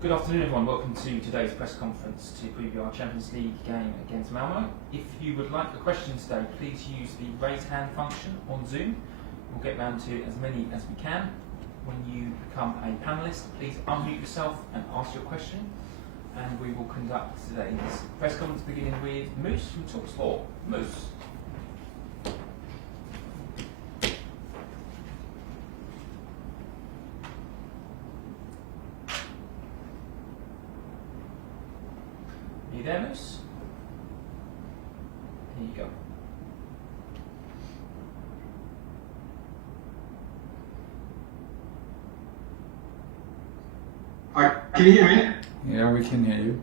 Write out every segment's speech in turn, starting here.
Good afternoon everyone, welcome to today's press conference to preview our Champions League game against Malmo. If you would like a question today, please use the raise hand function on Zoom. We'll get round to as many as we can. When you become a panellist, please unmute yourself and ask your question, and we will conduct today's press conference beginning with Moose from TalkSport. Moose. Are you there, Moose? Here you go. Hi, can you hear me? Yeah, we can hear you.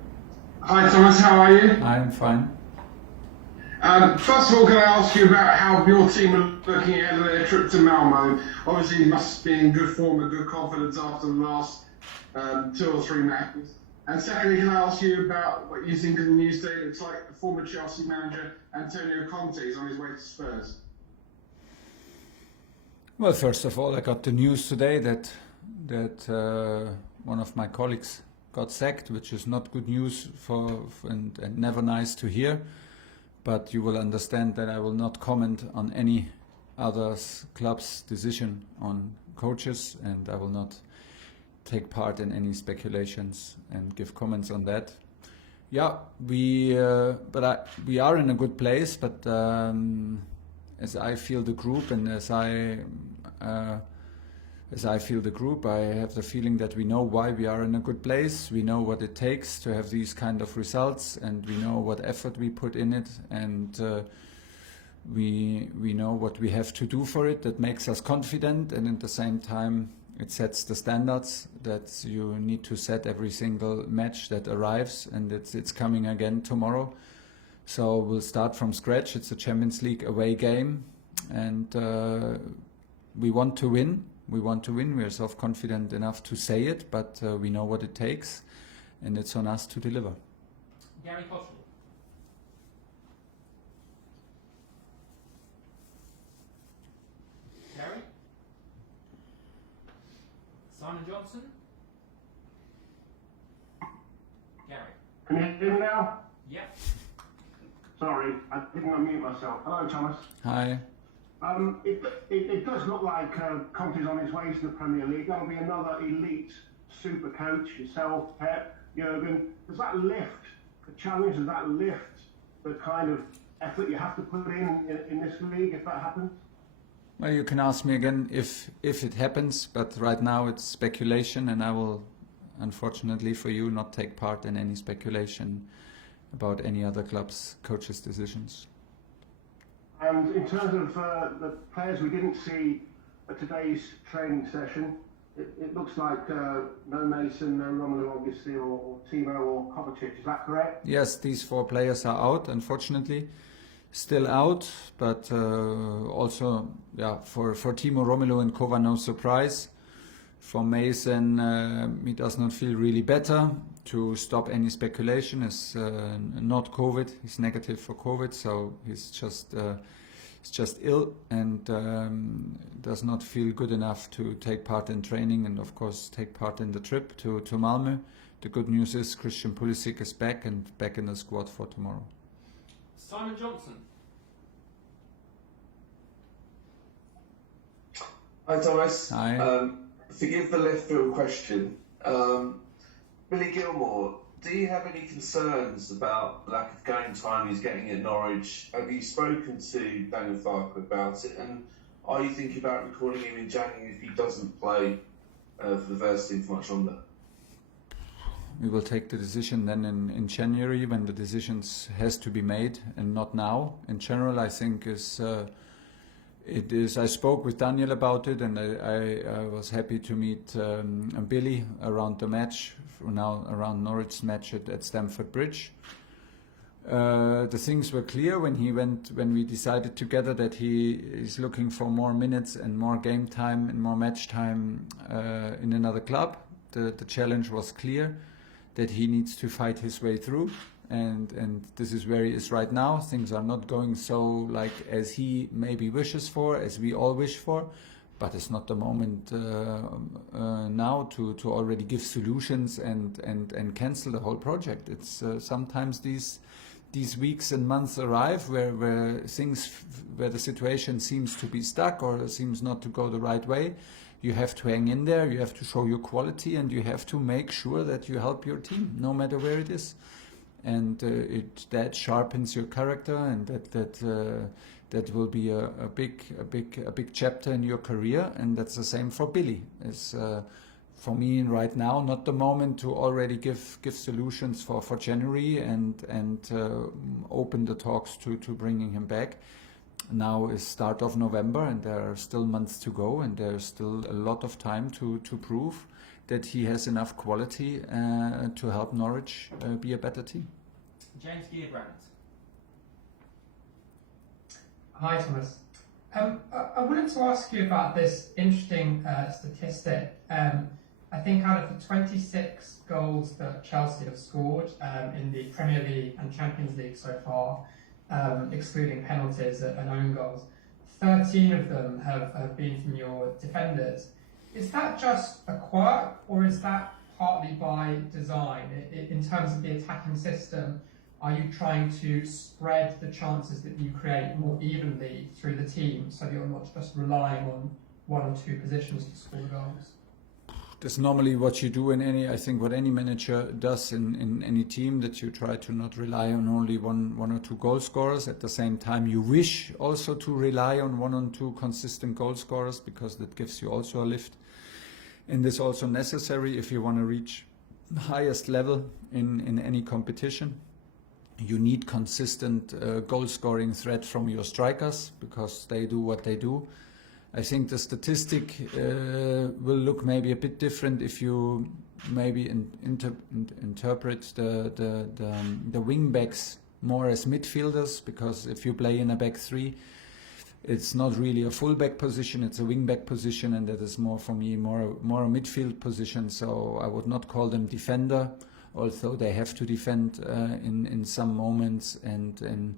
Hi Thomas, how are you? I'm fine. First of all, can I ask you about how your team are looking ahead of their trip to Malmo? Obviously, you must be in good form and good confidence after the last 2 or 3 matches. And secondly, can I ask you about what you think of the news today? It looks like the former Chelsea manager Antonio Conte is on his way to Spurs. Well, first of all, I got the news today that one of my colleagues got sacked, which is not good news and never nice to hear. But you will understand that I will not comment on any other club's decision on coaches, and I will not take part in any speculations and give comments on that. Yeah, we are in a good place, but as I feel the group and as I feel the group, I have the feeling that we know why we are in a good place. We know what it takes to have these kind of results, and we know what effort we put in it, and we know what we have to do for it. That makes us confident, and at the same time it sets the standards that you need to set every single match that arrives, and it's coming again tomorrow. So we'll start from scratch. It's a Champions League away game, and we want to win. We want to win. We are self-confident enough to say it, but we know what it takes, and it's on us to deliver. Gary Cottrell. Gary? Simon Johnson? Gary? Can you hear me now? Yep. Sorry, I didn't unmute myself. Hello, Thomas. Hi. It does look like Conte's on his way to the Premier League. That'll be another elite super coach, yourself, Pep, Jurgen. Does that lift the challenge? Does that lift the kind of effort you have to put in this league if that happens? Well, you can ask me again if it happens, but right now it's speculation, and I will, unfortunately for you, not take part in any speculation about any other club's coaches' decisions. And in terms of the players we didn't see at today's training session, it looks like no Mason, no Romelu obviously, or Timo or Kovacic, is that correct? Yes, these 4 players are out, unfortunately. Still out, but also, yeah, for Timo, Romelu and Kova, no surprise. For Mason, he does not feel really better. To stop any speculation, is not COVID. He's negative for COVID, so he's just ill and does not feel good enough to take part in training and, of course, take part in the trip to Malmo. The good news is Christian Pulisic is back and back in the squad for tomorrow. Simon Johnson. Hi Thomas. Hi. Forgive the left field question. Billy Gilmore, do you have any concerns about the lack of game time he's getting at Norwich? Have you spoken to Daniel Farke about it? And are you thinking about recalling him in January if he doesn't play for the first team for much longer? We will take the decision then in January, when the decisions has to be made, and not now. In general, I think it is. I spoke with Daniel about it, and I was happy to meet Billy around the match, now around Norwich's match at Stamford Bridge. The things were clear when we decided together that he is looking for more minutes and more game time and more match time in another club. The challenge was clear, that he needs to fight his way through, and this is where he is right now. Things are not going so like as he maybe wishes for, as we all wish for, but it's not the moment now to already give solutions and cancel the whole project. It's sometimes these weeks and months arrive where the situation seems to be stuck or seems not to go the right way. You have to hang in there, you have to show your quality, and you have to make sure that you help your team, no matter where it is. And that sharpens your character, and that will be a big chapter in your career. And that's the same for Billy. It's for me right now not the moment to already give solutions for January and open the talks to bringing him back. Now is start of November, and there are still months to go, and there's still a lot of time to prove that he has enough quality to help Norwich be a better team. James Gearbrand. Hi, Thomas. I wanted to ask you about this interesting statistic. I think out of the 26 goals that Chelsea have scored in the Premier League and Champions League so far, excluding penalties and own goals, 13 of them have been from your defenders. Is that just a quirk, or is that partly by design? In terms of the attacking system, are you trying to spread the chances that you create more evenly through the team so you're not just relying on one or two positions to score goals? That's normally what you do in any, I think what any manager does in any team, that you try to not rely on only one or two goal scorers. At the same time, you wish also to rely on one or two consistent goal scorers, because that gives you also a lift. And it's also necessary if you want to reach the highest level in any competition. You need consistent goal scoring threat from your strikers, because they do what they do. I think the statistic will look maybe a bit different if you maybe interpret the wing backs more as midfielders, because if you play in a back three, it's not really a full back position, it's a wing back position, and that is more for me more a midfield position. So I would not call them defender, although they have to defend in some moments and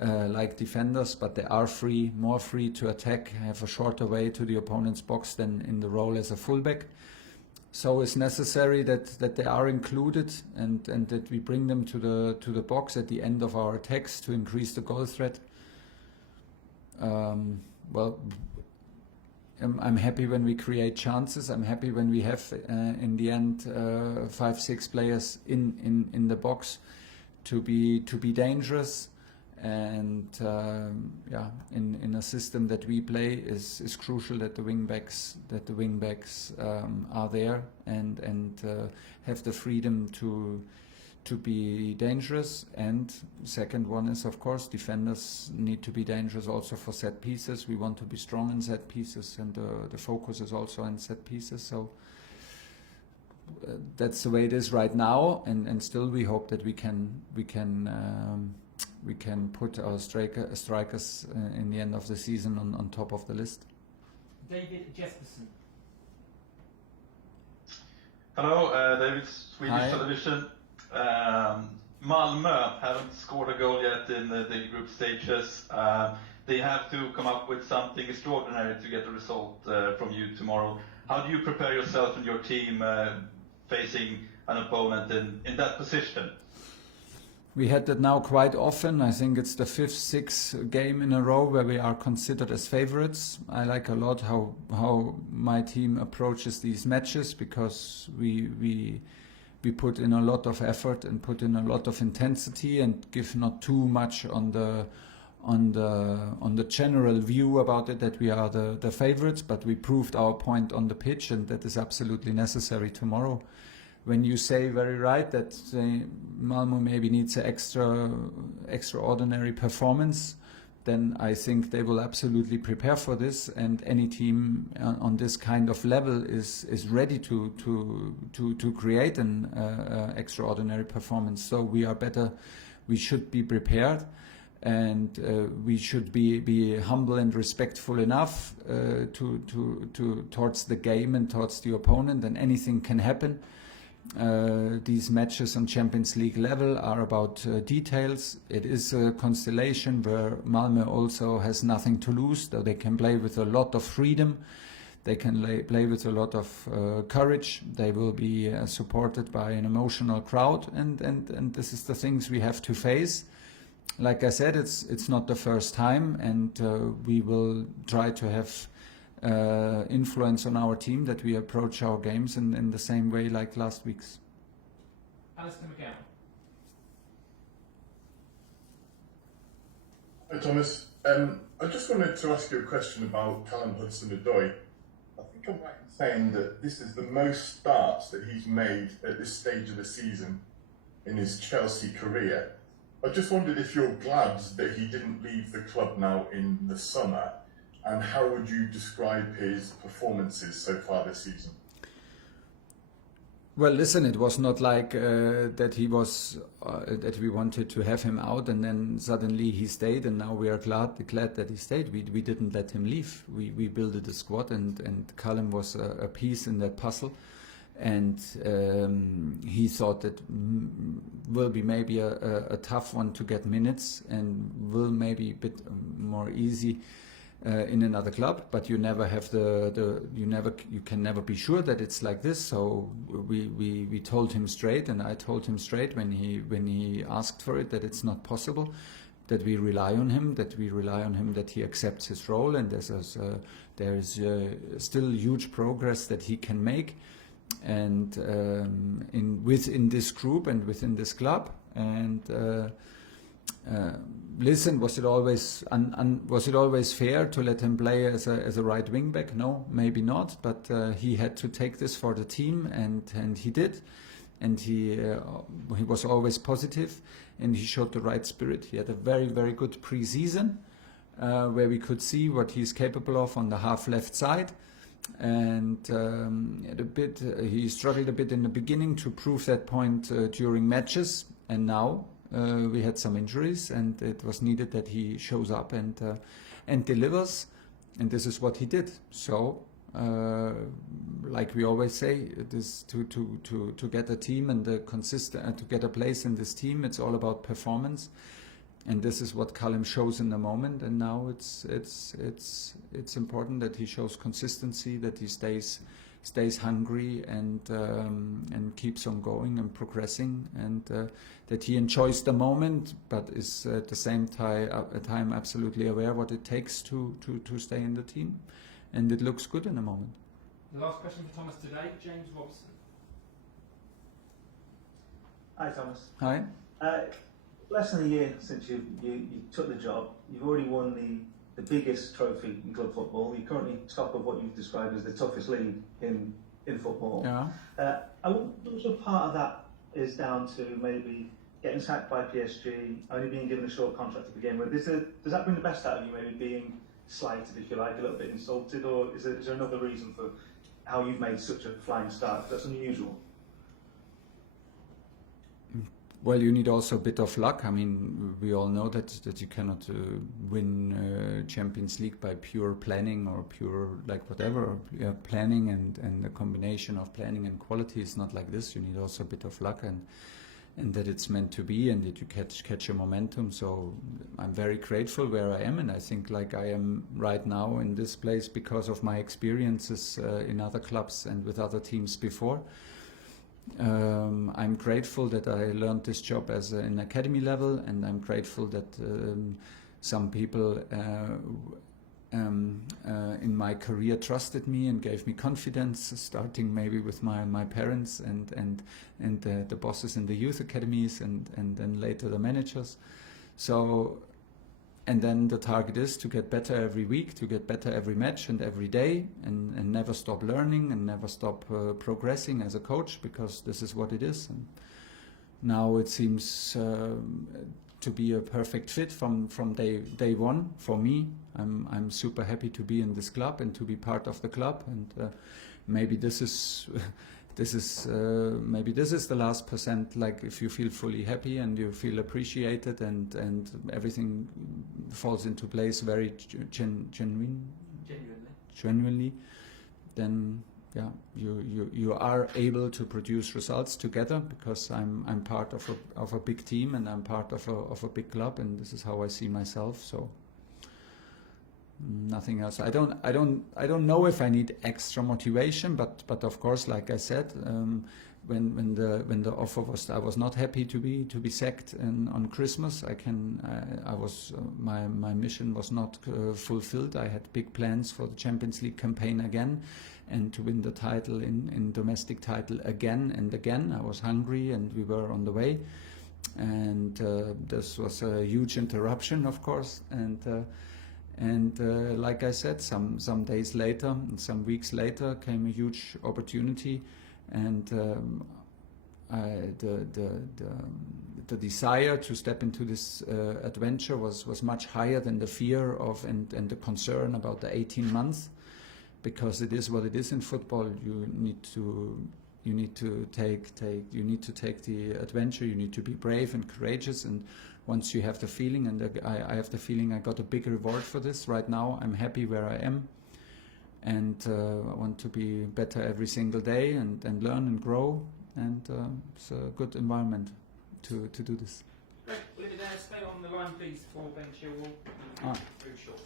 like defenders, but they are more free to attack, have a shorter way to the opponent's box than in the role as a fullback. So it's necessary that they are included and that we bring them to the box at the end of our attacks to increase the goal threat. I'm happy when we create chances. I'm happy when we have in the end 5-6 players in the box to be dangerous. And in a system that we play is crucial that the wing backs are there and have the freedom to be dangerous. And second one is, of course, defenders need to be dangerous also for set pieces. We want to be strong in set pieces, and the focus is also on set pieces. So that's the way it is right now, and still we hope that we can put our strikers in the end of the season on top of the list. David Jesperson. Hello, David, Swedish Hi. television. Malmö haven't scored a goal yet in the group stages. They have to come up with something extraordinary to get a result from you tomorrow. How do you prepare yourself and your team facing an opponent in that position? We had that now quite often. I think it's the 5th, 6th game in a row where we are considered as favorites. I like a lot how my team approaches these matches, because we put in a lot of effort and put in a lot of intensity and give not too much on the general view about it that we are the favorites, but we proved our point on the pitch, and that is absolutely necessary tomorrow. When you say very right that Malmo maybe needs an extraordinary performance, then I think they will absolutely prepare for this, and any team on this kind of level is ready to create an extraordinary performance. So we are better. We should be prepared, and we should be humble and respectful enough towards the game and towards the opponent, and anything can happen. These matches on Champions League level are about details. It is a constellation where Malmö also has nothing to lose, though they can play with a lot of freedom. They can play with a lot of courage. They will be supported by an emotional crowd, and this is the things we have to face. Like I said, it's not the first time, and we will try to have influence on our team, that we approach our games in the same way like last week's. Alistair McGowan. Hi Thomas. I just wanted to ask you a question about Callum Hudson-Odoi. I think I'm right in saying that this is the most starts that he's made at this stage of the season in his Chelsea career. I just wondered if you're glad that he didn't leave the club now in the summer, and how would you describe his performances so far this season? Well, listen, it was not like that he was that we wanted to have him out and then suddenly he stayed, and now we are glad that he stayed. We didn't let him leave. We built a squad, and Callum was a piece in that puzzle, and he thought that will be maybe a tough one to get minutes, and will maybe a bit more easy in another club, but you never have you can never be sure that it's like this. So we told him straight, and I told him straight when he asked for it, that it's not possible, that we rely on him, that he accepts his role, and there is still huge progress that he can make, and within this group and within this club. And listen, was it always fair to let him play as a right wing back? No, maybe not. But he had to take this for the team, and he did. And he was always positive, and he showed the right spirit. He had a very, very good pre-season where we could see what he's capable of on the half left side. And he struggled a bit in the beginning to prove that point during matches, and now. We had some injuries, and it was needed that he shows up and delivers, and this is what he did. So, like we always say, this to get a team and to get a place in this team, it's all about performance, and this is what Callum shows in the moment. And now it's important that he shows consistency, that he stays hungry and keeps on going and progressing, and that he enjoys the moment, but is at the same time absolutely aware what it takes to stay in the team, and it looks good in the moment. The last question for Thomas today, James Robson. Hi Thomas. Hi. Less than a year since you took the job, you've already won the biggest trophy in club football. You're currently top of what you've described as the toughest league in football. Yeah. I wonder if part of that is down to maybe getting sacked by PSG, only being given a short contract to begin with. Does that bring the best out of you, maybe being slighted, if you like, a little bit insulted, or is there another reason for how you've made such a flying start? That's unusual. Well, you need also a bit of luck. I mean, we all know that you cannot win Champions League by pure planning or pure like whatever. Planning and a combination of planning and quality is not like this. You need also a bit of luck and that it's meant to be, and that you catch a momentum. So I'm very grateful where I am, and I think like I am right now in this place because of my experiences in other clubs and with other teams before. I'm grateful that I learned this job as an academy level, and I'm grateful that some people in my career trusted me and gave me confidence, starting maybe with my parents and the bosses in the youth academies and then later the managers. So, and then the target is to get better every week, to get better every match and every day, and never stop learning and never stop progressing as a coach, because this is what it is. And now it seems to be a perfect fit from day one for me. I'm super happy to be in this club and to be part of the club, and maybe this is the last percent. Like if you feel fully happy and you feel appreciated and everything falls into place very genuinely, then yeah, you are able to produce results together, because I'm part of a big team and I'm part of a big club, and this is how I see myself. So Nothing else. I don't know if I need extra motivation, but of course, like I said, when the offer was, I was not happy to be sacked on Christmas. My mission was not fulfilled. I had big plans for the Champions League campaign again, and to win the title in domestic title again and again. I was hungry, and we were on the way. And this was a huge interruption, of course. And like I said, some days later, some weeks later, came a huge opportunity, and the desire to step into this adventure was much higher than the fear of and the concern about the 18 months, because it is what it is in football. You need to take the adventure. You need to be brave and courageous. And once you have the feeling, and I have the feeling I got a big reward for this. Right now, I'm happy where I am, and I want to be better every single day and learn and grow. And it's a good environment to do this. Great. Leave it there. Stay on the line, please, for Ben Chilwell. Through shortly.